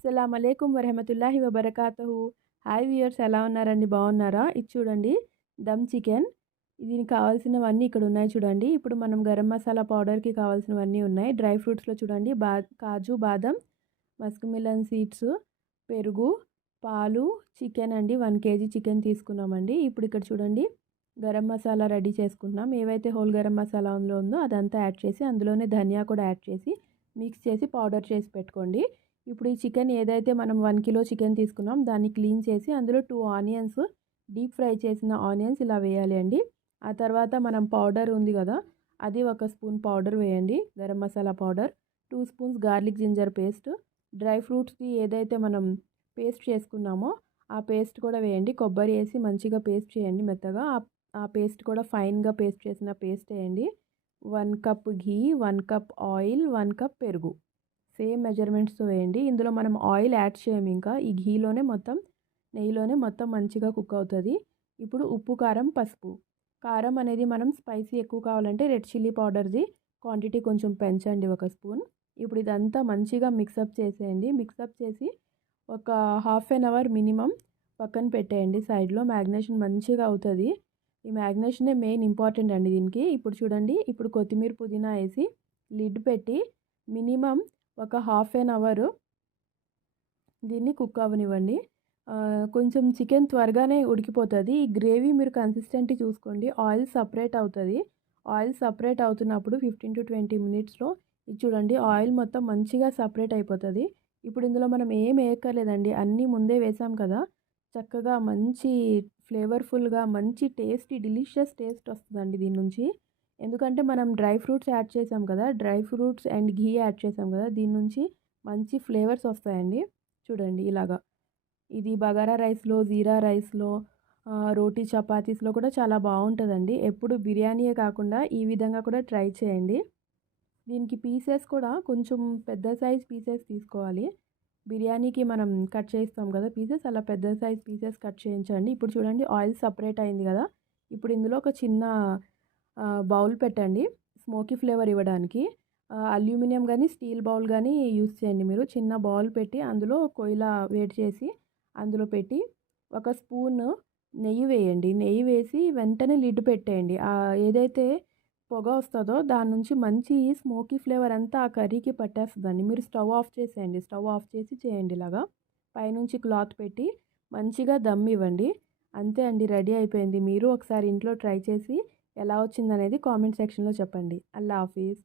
అస్సలాము అలైకుం వరహమతుల్లాహి వబరకాతుహు. Hi viewers, ఎలా ఉన్నారండి? బాగున్నారా? ఇది చూడండి, దమ్ చికెన్. దీనికి కావాల్సినవన్నీ ఇక్కడ ఉన్నాయి చూడండి. ఇప్పుడు మనం గరం మసాలా పౌడర్కి కావాల్సినవన్నీ ఉన్నాయి. డ్రై ఫ్రూట్స్లో చూడండి, కాజు, బాదం, మస్క్ మిలన్ సీడ్స్, పెరుగు, పాలు, చికెన్ అండి. 1 kg చికెన్ తీసుకున్నామండి. ఇప్పుడు ఇక్కడ చూడండి, గరం మసాలా రెడీ చేసుకుంటున్నాం. ఏవైతే హోల్ గరం మసాలా అందులో ఉందో అదంతా యాడ్ చేసి, అందులోనే ధనియా కూడా యాడ్ చేసి మిక్స్ చేసి పౌడర్ చేసి పెట్టుకోండి. ఇప్పుడు ఈ చికెన్ ఏదైతే మనం 1 kg చికెన్ తీసుకున్నాం దాన్ని క్లీన్ చేసి అందులో 2 ఆనియన్స్, డీప్ ఫ్రై చేసిన ఆనియన్స్ ఇలా వేయాలి అండి. ఆ తర్వాత మనం పౌడర్ ఉంది కదా, అది 1 స్పూన్ పౌడర్ వేయండి, garam masala powder. 2 spoons garlic ginger paste. Dry ఫ్రూట్స్ది ఏదైతే మనం పేస్ట్ చేసుకున్నామో ఆ పేస్ట్ కూడా వేయండి. కొబ్బరి వేసి మంచిగా పేస్ట్ చేయండి మెత్తగా. ఆ పేస్ట్ కూడా ఫైన్గా పేస్ట్ చేసిన పేస్ట్ వేయండి. 1 కప్ ఘీ, 1 కప్ ఆయిల్, 1 కప్ పెరుగు. సేమ్ మెజర్మెంట్స్తో వేయండి. ఇందులో మనం ఆయిల్ యాడ్ చేయము, ఇంకా ఈ ఘీలోనే మొత్తం, నెయ్యిలోనే మొత్తం మంచిగా కుక్ అవుతుంది. ఇప్పుడు ఉప్పు, కారం, పసుపు. కారం అనేది మనం స్పైసీ ఎక్కువ కావాలంటే రెడ్ చిల్లీ పౌడర్ది క్వాంటిటీ కొంచెం పెంచండి, 1 స్పూన్. ఇప్పుడు ఇదంతా మంచిగా మిక్సప్ చేసేయండి. మిక్సప్ చేసి ఒక హాఫ్ అన్ అవర్ మినిమం పక్కన పెట్టేయండి. సైడ్లో మ్యాగ్నేషన్ మంచిగా అవుతుంది. ఈ మ్యాగ్నేషనే మెయిన్ ఇంపార్టెంట్ అండి దీనికి. ఇప్పుడు చూడండి, ఇప్పుడు కొత్తిమీర, పుదీనా వేసి లిడ్ పెట్టి మినిమం ఒక హాఫ్ అన్ అవర్ దీన్ని కుక్ అవ్వనివ్వండి. కొంచెం చికెన్ త్వరగానే ఉడికిపోతుంది. ఈ గ్రేవీ మీరు కన్సిస్టెంటీ చూసుకోండి. ఆయిల్ సపరేట్ అవుతుంది. ఆయిల్ సపరేట్ అవుతున్నప్పుడు 15 to 20 మినిట్స్లో ఇది చూడండి, ఆయిల్ మొత్తం మంచిగా సపరేట్ అయిపోతుంది. ఇప్పుడు ఇందులో మనం ఏం వేయక్కర్లేదండి, అన్నీ ముందే వేసాం కదా. చక్కగా మంచి ఫ్లేవర్ఫుల్గా మంచి టేస్టీ డెలిషియస్ టేస్ట్ వస్తుందండి దీని నుంచి. ఎందుకంటే మనం డ్రై ఫ్రూట్స్ యాడ్ చేసాం కదా, dry fruits and ghee add చేసాం కదా, దీని నుంచి మంచి ఫ్లేవర్స్ వస్తాయండి. చూడండి ఇలాగా. ఇది బగారా రైస్లో, జీరా రైస్లో, రోటీ చపాతీస్లో కూడా చాలా బాగుంటుందండి. ఎప్పుడు బిర్యానీయే కాకుండా ఈ విధంగా కూడా ట్రై చేయండి. దీనికి పీసెస్ కూడా కొంచెం పెద్ద సైజ్ పీసెస్ తీసుకోవాలి. బిర్యానీకి మనం కట్ చేస్తాం కదా పీసెస్, అలా పెద్ద సైజ్ పీసెస్ కట్ చేయించండి. ఇప్పుడు చూడండి, ఆయిల్ సపరేట్ అయింది కదా. ఇప్పుడు ఇందులో ఒక చిన్న బౌల్ పెట్టండి స్మోకీ ఫ్లేవర్ ఇవ్వడానికి. అల్యూమినియం కానీ స్టీల్ బౌల్ కానీ యూస్ చేయండి మీరు. చిన్న బౌల్ పెట్టి అందులో కొయిలా వేడి చేసి అందులో పెట్టి 1 స్పూన్ నెయ్యి వేయండి. నెయ్యి వేసి వెంటనే లిడ్ పెట్టేయండి. ఏదైతే పొగ వస్తుందో దాని నుంచి మంచి స్మోకీ ఫ్లేవర్ అంతా ఆ కర్రీకి పట్టేస్తుందండి. మీరు స్టవ్ ఆఫ్ చేసేయండి. స్టవ్ ఆఫ్ చేసి చేయండి ఇలాగా. పైనుంచి క్లాత్ పెట్టి మంచిగా దమ్ ఇవ్వండి. అంతే అండి, రెడీ అయిపోయింది. మీరు ఒకసారి ఇంట్లో ట్రై చేసి ఎలా వచ్చిందనేది కామెంట్ సెక్షన్లో చెప్పండి. అల్లా హాఫీజ్.